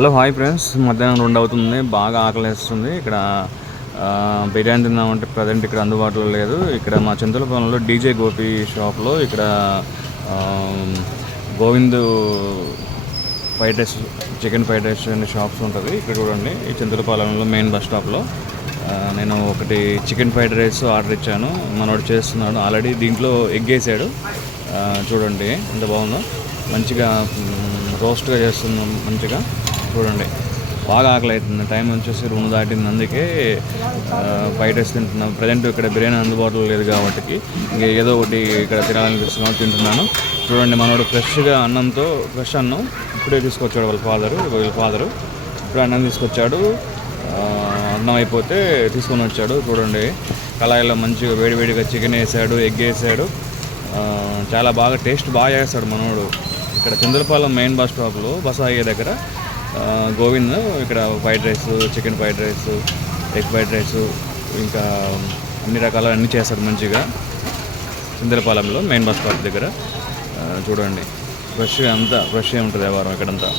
Hello hi friends, మధ్యాహ్నం 2 అవుతుంది. బాగా ఆకలిస్తుంది. ఇక్కడ బిర్యానీ తిందామంటే ప్రజెంట్ ఇక్కడ అందుబాటులో లేదు. ఇక్కడ మా చింతలపాలెంలో డీజే గోపి షాప్లో ఇక్కడ Govind fried rice, chicken fried rice అనే షాప్స్ ఉంటుంది. ఇక్కడ చూడండి, ఈ చింతలపాలెంలో మెయిన్ బస్ స్టాప్లో నేను ఒకటి చికెన్ ఫ్రైడ్ రైస్ ఆర్డర్ ఇచ్చాను. మనోడు చేస్తున్నాడు. ఆల్రెడీ దీంట్లో ఎగ్ వేసాడు. చూడండి ఎంత బాగుందో, మంచిగా రోస్ట్గా చేస్తున్నాం. మంచిగా చూడండి, బాగా ఆకలి అవుతుంది. టైం వచ్చేసి 2 దాటింది. అందుకే ఫ్రైడ్ రైస్ తింటున్నాను. ప్రజెంట్ ఇక్కడ బిర్యానీ అందుబాటులో లేదు కాబట్టి ఇంక ఏదో ఒకటి ఇక్కడ తినాలనిపిస్తున్నాను, తింటున్నాను. చూడండి, మనోడు ఫ్రెష్గా అన్నంతో, ఫ్రెష్ అన్నం ఇప్పుడే తీసుకొచ్చాడు. వీళ్ళ ఫాదరు ఇప్పుడే అన్నం తీసుకొచ్చాడు. అన్నం అయిపోతే తీసుకొని వచ్చాడు. చూడండి, కళాయిలో మంచిగా వేడివేడిగా చికెన్ వేసాడు, ఎగ్ వేసాడు. చాలా బాగా టేస్ట్ బాగా చేస్తాడు మనోడు. ఇక్కడ చంద్రపాలెం మెయిన్ బస్ స్టాప్లో బస్ ఆగే దగ్గర గోవింద్ ఇక్కడ fried rice, chicken fried rice, egg fried rice, ఇంకా అన్ని రకాల అన్నీ చేస్తాడు మంచిగా. చంద్రపాలెంలో మెయిన్ బస్ స్టాప్ దగ్గర చూడండి, ఫ్రెష్గా అంతా ఫ్రెష్గా ఉంటుంది వ్యవహారం ఇక్కడంతా.